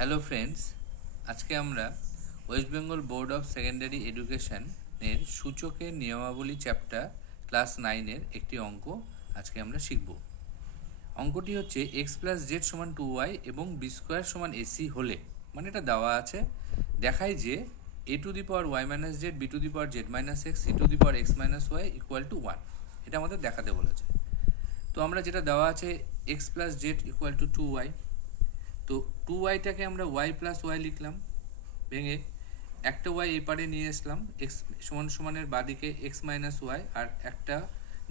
Hello friends আজকে আমরা West Bengal board of secondary এডুকেশনের সূচকের নিয়মাবলী চ্যাপ্টার ক্লাস নাইনের একটি অঙ্ক আজকে আমরা শিখব। অঙ্কটি হচ্ছে এক্স প্লাস জেড সমান টু ওয়াই এবং বি স্কোয়ার সমান এসি হলে মানে এটা দেওয়া আছে, দেখায় যে A to the power Y minus Z B to the power Z minus X C to the power X minus Y equal to one এটা আমাদের দেখাতে বলেছে। তো আমরা যেটা দেওয়া আছে X plus Z equal to two Y তো টু ওয়াইটাকে আমরা ওয়াই প্লাস ওয়াই লিখলাম, ভেঙে একটা ওয়াই এপারে নিয়ে আসলাম এক্স সমান সমানের বাদিকে এক্স মাইনাস ওয়াই আর একটা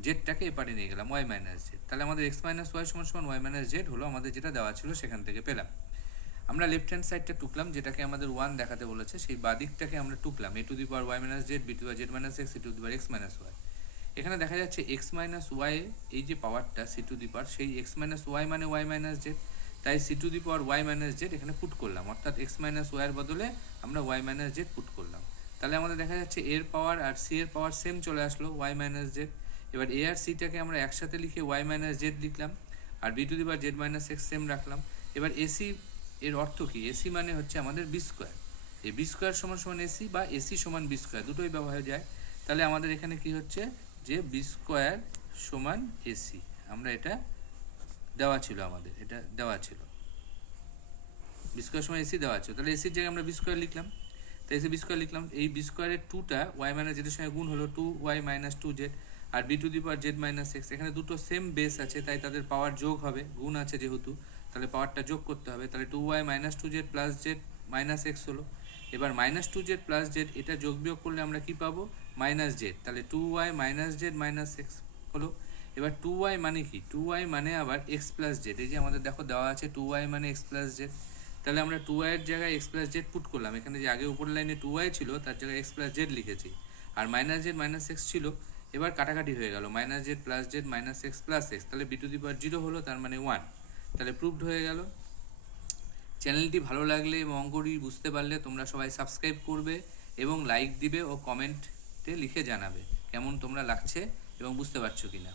জেডটাকে এপারে নিয়ে গেলাম ওয়াই মাইনাস জেড তাহলে আমাদের এক্স মাইনাস ওয়াই সমান সমান ওয়াই মাইনাস জেড হলো আমাদের যেটা দেওয়া ছিল সেখান থেকে পেলাম। আমরা লেফট হ্যান্ড সাইডটা টুকলাম, যেটাকে আমাদের ওয়ান দেখাতে বলেছে, সেই বাদিকটাকে আমরা টুকলাম A to the power Y minus Z B to Z minus X C to the power X minus Y এখানে দেখা যাচ্ছে এক্স মাইনাস ওয়াই এই যে পাওয়ারটা সি টু দি পাওয়ার সেই এক্স মাইনাস ওয়াই মানে ওয়াই মাইনাস জেড তাই C to the power Y minus Z এখানে পুট করলাম। অর্থাৎ এক্স মাইনাস ওয়াইয়ের বদলে আমরা ওয়াই মাইনাস জেড পুট করলাম। তাহলে আমাদের দেখা যাচ্ছে এর পাওয়ার আর সি এর পাওয়ার সেম চলে আসলো ওয়াই মাইনাস জেড এবার এ আর সিটাকে আমরা একসাথে লিখে ওয়াই মাইনাস জেড লিখলাম আর B to the power Z minus X same রাখলাম। এবার এসি এর অর্থ কি? এসি মানে হচ্ছে আমাদের বি স্কোয়ার এই বি স্কোয়ার সমান সমান এসি বা এসি সমান বি স্কোয়ার দুটোই ব্যবহার যায়। তাহলে আমাদের এখানে কি হচ্ছে? যে বি স্কোয়ার সমান এসি আমরা এটা দেওয়া ছিল আমাদের, এটা দেওয়া ছিল। বি স্কোয়ার সময় এসি দেওয়া ছিল। তাহলে এসির জায়গায় আমরা বি স্কোয়ার লিখলাম। তো এসি বি স্কোয়ার লিখলাম। এই বি স্কোয়ারের টুটা ওয়াই মাইনাস জেডের সঙ্গে গুণ হলো two Y minus two Z R B to the power Z minus X এখানে দুটো সেম বেস আছে, তাই তাদের পাওয়ার যোগ হবে, গুণ আছে যেহেতু। তাহলে পাওয়ারটা যোগ করতে হবে। তাহলে two Y minus two Z plus Z minus X হলো। এবার minus two Z plus Z এটা যোগ বিয়োগ করলে আমরা কি পাবো? মাইনাস জেড তাহলে two Y minus Z minus X হলো। এবার টু ওয়াই মানে কি? টু ওয়াই মানে আবার এক্স প্লাস জেড এই যে আমাদের দেখো দেওয়া আছে টু ওয়াই মানে এক্স প্লাস জেড তাহলে আমরা টু ওয়াইয়ের জায়গায় এক্স প্লাস জেড পুট করলাম। এখানে যে আগে উপর লাইনে টু ওয়াই ছিল, তার জায়গায় এক্স প্লাস জেড লিখেছি। আর মাইনাস জেড মাইনাস এক্স ছিল, এবার কাটাকাটি হয়ে গেল। Minus Z plus Z minus X plus X তাহলে B to the power zero হলো, তার মানে ওয়ান তাহলে প্রুভড হয়ে গেল। চ্যানেলটি ভালো লাগলে এবং অঙ্কটি বুঝতে পারলে তোমরা সবাই সাবস্ক্রাইব করবে এবং লাইক দিবে ও কমেন্টে লিখে জানাবে। কেমন তোমরা লাগছে এবং বুঝতে পারছ কিনা।